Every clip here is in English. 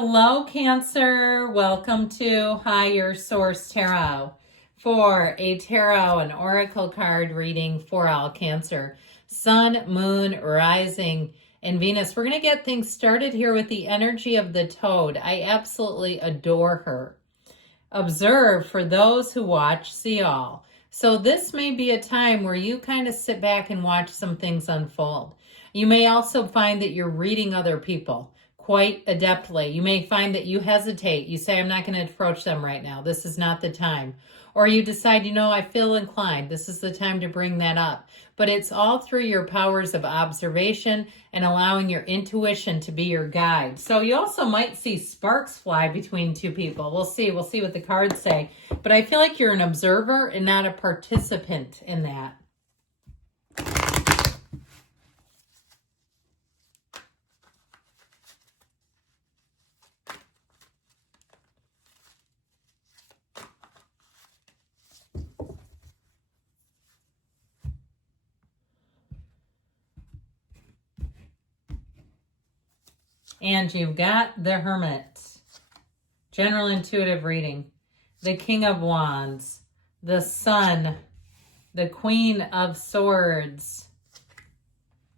Hello, Cancer. Welcome to Higher Source Tarot for a tarot and oracle card reading for all Cancer. Sun, Moon, Rising, and Venus. We're going to get things started here with the energy of the Toad. I absolutely adore her. Observe, for those who watch, see all. So this may be a time where you kind of sit back and watch some things unfold. You may also find that you're reading other people quite adeptly. You may find that you hesitate. You say, I'm not going to approach them right now. This is not the time. Or you decide, I feel inclined. This is the time to bring that up. But it's all through your powers of observation and allowing your intuition to be your guide. So you also might see sparks fly between two people. We'll see. We'll see what the cards say. But I feel like you're an observer and not a participant in that. And you've got the Hermit. General intuitive reading. The King of Wands. The Sun. The Queen of Swords.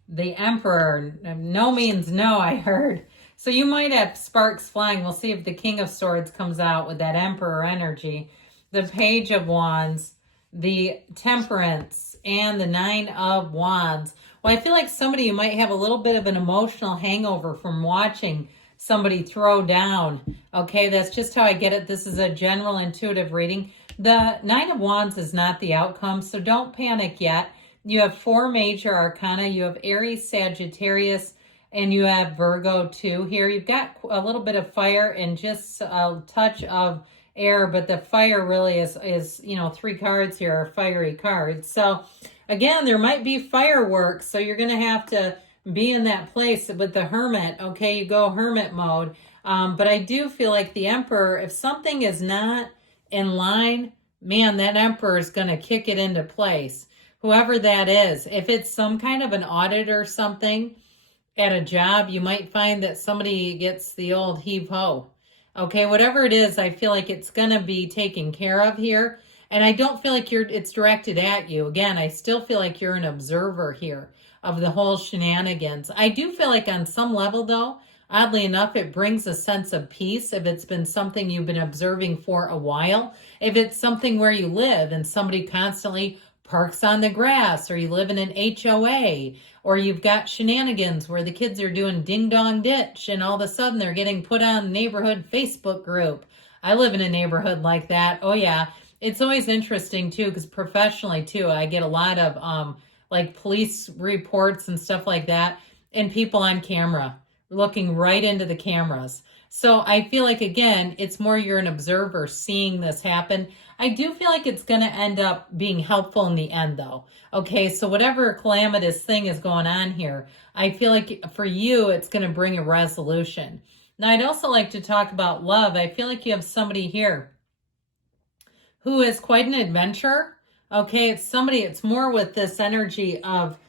The Emperor. No means no, I heard. So you might have sparks flying. We'll see if the King of Swords comes out with that Emperor energy. The Page of Wands. The Temperance. And the Nine of Wands. Well, I feel like you might have a little bit of an emotional hangover from watching somebody throw down. Okay, that's just how I get it. This is a general intuitive reading. The Nine of Wands is not the outcome, so don't panic yet. You have 4 major arcana. You have Aries, Sagittarius, and you have Virgo too here. You've got a little bit of fire and just a touch of air, but the fire really is 3 cards here are fiery cards. So again, there might be fireworks, so you're going to have to be in that place with the Hermit. Okay, you go Hermit mode. But I do feel like the Emperor, if something is not in line, man, that Emperor is going to kick it into place. Whoever that is, if it's some kind of an audit or something at a job, you might find that somebody gets the old heave-ho. Okay, whatever it is, I feel like it's going to be taken care of here. And I don't feel like it's directed at you. Again, I still feel like you're an observer here of the whole shenanigans. I do feel like on some level, though, oddly enough, it brings a sense of peace if it's been something you've been observing for a while. If it's something where you live and somebody constantly parks on the grass, or you live in an HOA, or you've got shenanigans where the kids are doing ding dong ditch and all of a sudden they're getting put on neighborhood Facebook group. I live in a neighborhood like that. Oh yeah. It's always interesting too, because professionally too, I get a lot of like police reports and stuff like that, and people on camera looking right into the cameras. So I feel like, again, it's more you're an observer seeing this happen. I do feel like it's going to end up being helpful in the end, though. Okay, so whatever calamitous thing is going on here, I feel like for you, it's going to bring a resolution. Now, I'd also like to talk about love. I feel like you have somebody here who is quite an adventurer. Okay, it's more with this energy of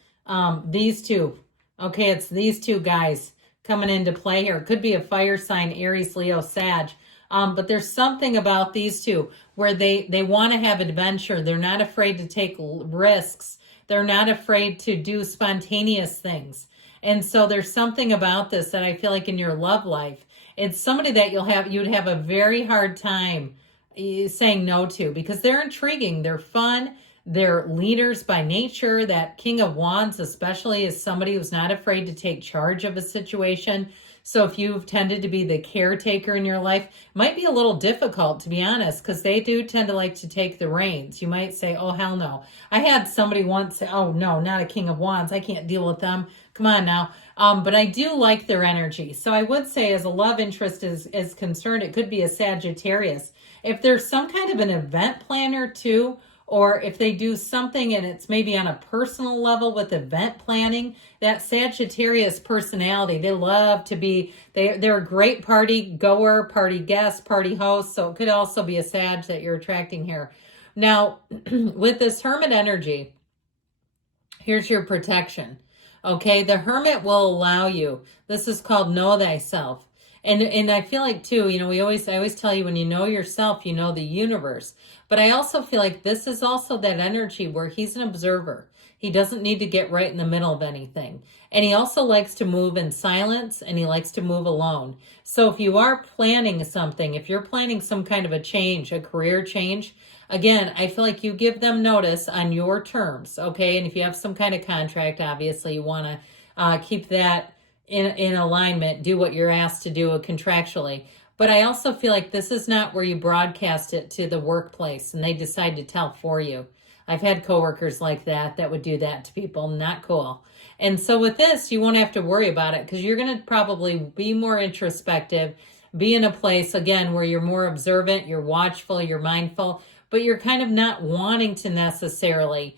these two. Okay, it's these two guys coming into play here. It could be a fire sign, Aries, Leo, Sag. But there's something about these two where they want to have adventure. They're not afraid to take risks. They're not afraid to do spontaneous things. And so there's something about this that I feel like in your love life, it's somebody that you'd have a very hard time saying no to, because they're intriguing, they're fun, they're leaders by nature. That King of Wands especially is somebody who's not afraid to take charge of a situation. So if you've tended to be the caretaker in your life, it might be a little difficult, to be honest, because they do tend to like to take the reins. You might say, oh, hell no. I had somebody once say, oh, no, not a King of Wands. I can't deal with them. Come on now. But I do like their energy. So I would say as a love interest is concerned, it could be a Sagittarius. If there's some kind of an event planner too, or if they do something and it's maybe on a personal level with event planning, that Sagittarius personality, they love to be, they're a great party goer, party guest, party host. So it could also be a Sag that you're attracting here. Now, with this Hermit energy, here's your protection. Okay, the Hermit will allow you. This is called know thyself. And I feel like too, I always tell you, when you know yourself, you know the universe. But I also feel like this is also that energy where he's an observer. He doesn't need to get right in the middle of anything. And he also likes to move in silence, and he likes to move alone. So if you are planning something, if you're planning some kind of a change, a career change, again, I feel like you give them notice on your terms, okay? And if you have some kind of contract, obviously you want to keep that in alignment, do what you're asked to do contractually. But I also feel like this is not where you broadcast it to the workplace and they decide to tell for you. I've had coworkers like that would do that to people. Not cool. And so with this, you won't have to worry about it because you're going to probably be more introspective, be in a place, again, where you're more observant, you're watchful, you're mindful, but you're kind of not wanting to necessarily,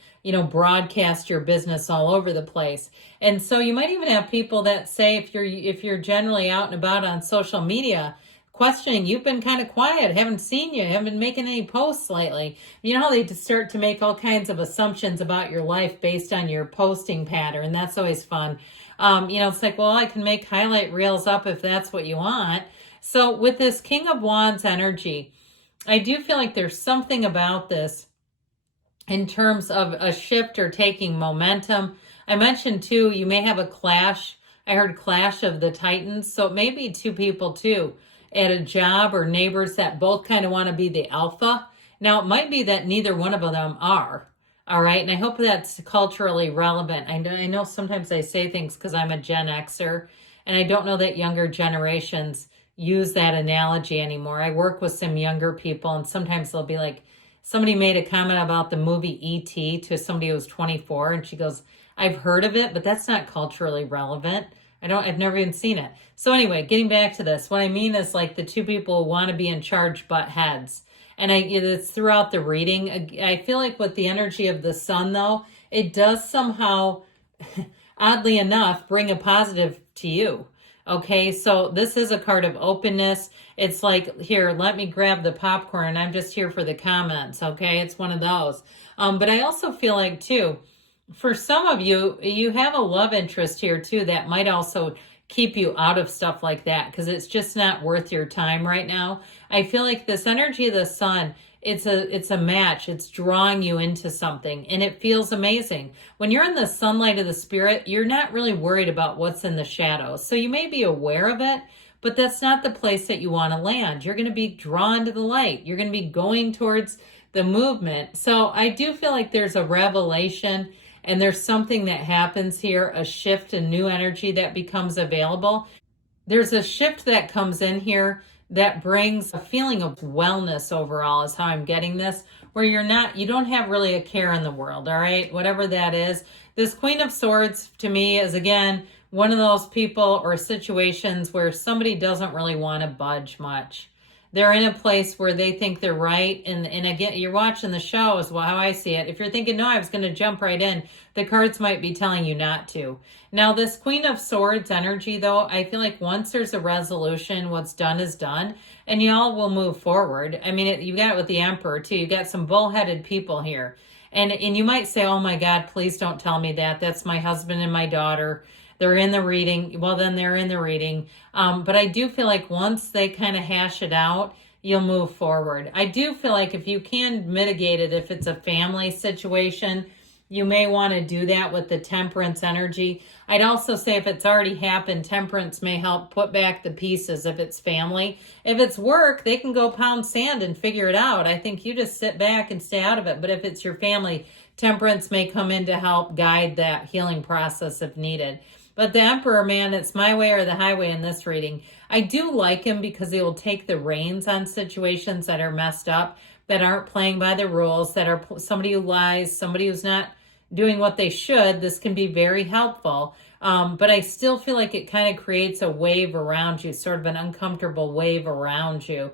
broadcast your business all over the place. And so you might even have people that say, if you're generally out and about on social media, questioning, you've been kind of quiet, haven't seen you, haven't been making any posts lately. You know how they just start to make all kinds of assumptions about your life based on your posting pattern. That's always fun. It's like, well, I can make highlight reels up if that's what you want. So with this King of Wands energy, I do feel like there's something about this in terms of a shift or taking momentum. I mentioned too, you may have a clash. I heard clash of the titans. So it may be two people too at a job or neighbors that both kind of want to be the alpha. Now it might be that neither one of them are. All right. And I hope that's culturally relevant. I know sometimes I say things because I'm a Gen Xer, and I don't know that younger generations use that analogy anymore. I work with some younger people, and sometimes they'll be like, somebody made a comment about the movie E.T. to somebody who was 24, and she goes, I've heard of it, but that's not culturally relevant. I've never even seen it. So anyway, getting back to this, what I mean is like the two people who want to be in charge butt heads. And it's throughout the reading. I feel like with the energy of the sun, though, it does somehow, oddly enough, bring a positive to you. Okay, so this is a card of openness. It's like, here, let me grab the popcorn. I'm just here for the comments, okay? It's one of those. But I also feel like, too, for some of you, you have a love interest here, too, that might also keep you out of stuff like that because it's just not worth your time right now. I feel like this energy of the sun, it's a match. It's drawing you into something, and it feels amazing. When you're in the sunlight of the spirit, you're not really worried about what's in the shadows. So you may be aware of it, but that's not the place that you want to land. You're going to be drawn to the light. You're going to be going towards the movement. So I do feel like there's a revelation, and there's something that happens here, a shift in new energy that becomes available. There's a shift that comes in here that brings a feeling of wellness overall, is how I'm getting this, where you don't have really a care in the world, all right? Whatever that is. This Queen of Swords to me is, again, one of those people or situations where somebody doesn't really want to budge much. They're in a place where they think they're right. And again, you're watching the show is how I see it. If you're thinking, no, I was going to jump right in, the cards might be telling you not to. Now, this Queen of Swords energy, though, I feel like once there's a resolution, what's done is done, and y'all will move forward. I mean, you got it with the Emperor, too. You got some bullheaded people here. And you might say, oh, my God, please don't tell me that. That's my husband and my daughter. They're in the reading. Well, then they're in the reading. But I do feel like once they kind of hash it out, you'll move forward. I do feel like if you can mitigate it, if it's a family situation, you may want to do that with the Temperance energy. I'd also say if it's already happened, Temperance may help put back the pieces if it's family. If it's work, they can go pound sand and figure it out. I think you just sit back and stay out of it. But if it's your family, Temperance may come in to help guide that healing process if needed. But the Emperor, man, it's my way or the highway in this reading. I do like him because he will take the reins on situations that are messed up, that aren't playing by the rules, that are somebody who lies, somebody who's not doing what they should. This can be very helpful. But I still feel like it kind of creates a wave around you, sort of an uncomfortable wave around you.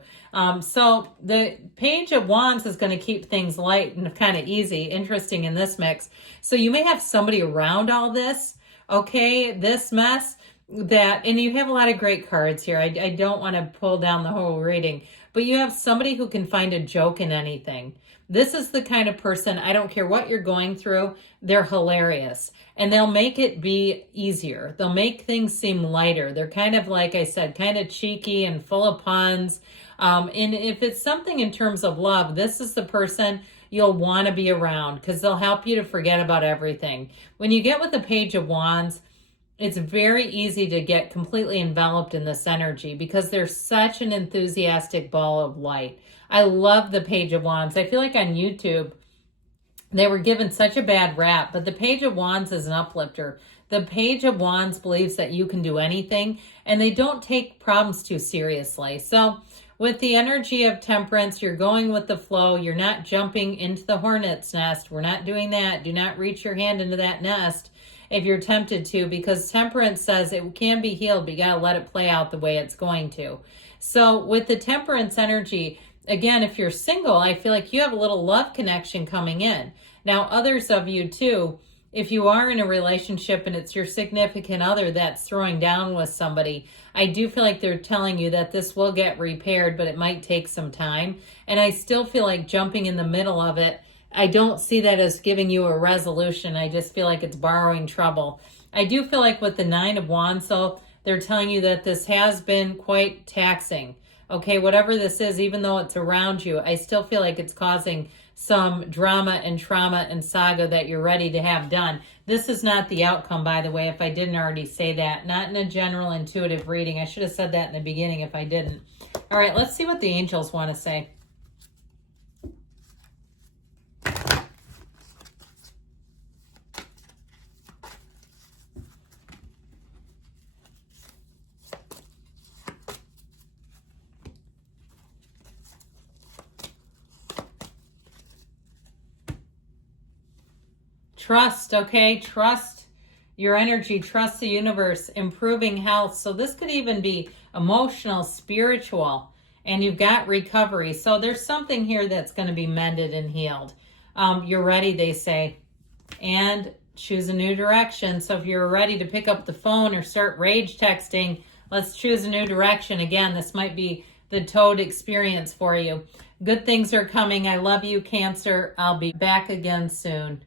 So the Page of Wands is going to keep things light and kind of easy, interesting in this mix. So you may have somebody around all this, okay, this mess, that, and you have a lot of great cards here. I don't want to pull down the whole reading, but you have somebody who can find a joke in anything. This is the kind of person, I don't care what you're going through, they're hilarious. And they'll make it be easier. They'll make things seem lighter. They're kind of, like I said, kind of cheeky and full of puns. And if it's something in terms of love, this is the person you'll want to be around because they'll help you to forget about everything. When you get with the Page of Wands, it's very easy to get completely enveloped in this energy because they're such an enthusiastic ball of light. I love the Page of Wands. I feel like on YouTube, they were given such a bad rap, but the Page of Wands is an uplifter. The Page of Wands believes that you can do anything, and they don't take problems too seriously. So with the energy of Temperance, you're going with the flow. You're not jumping into the hornet's nest. We're not doing that. Do not reach your hand into that nest if you're tempted to, because Temperance says it can be healed, but you got to let it play out the way it's going to. So with the Temperance energy, again, if you're single, I feel like you have a little love connection coming in. Now, others of you too, if you are in a relationship and it's your significant other that's throwing down with somebody, I do feel like they're telling you that this will get repaired, but it might take some time. And I still feel like jumping in the middle of it, I don't see that as giving you a resolution. I just feel like it's borrowing trouble. I do feel like with the Nine of Wands, though, they're telling you that this has been quite taxing. Okay, whatever this is, even though it's around you, I still feel like it's causing some drama and trauma and saga that you're ready to have done. This is not the outcome, by the way, if I didn't already say that. Not in a general intuitive reading. I should have said that in the beginning if I didn't. All right, let's see what the angels want to say. Trust, okay? Trust your energy, trust the universe, improving health. So this could even be emotional, spiritual, and you've got recovery. So there's something here that's going to be mended and healed. You're ready, they say, and choose a new direction. So if you're ready to pick up the phone or start rage texting, let's choose a new direction. Again, this might be the Toad experience for you. Good things are coming. I love you, Cancer. I'll be back again soon.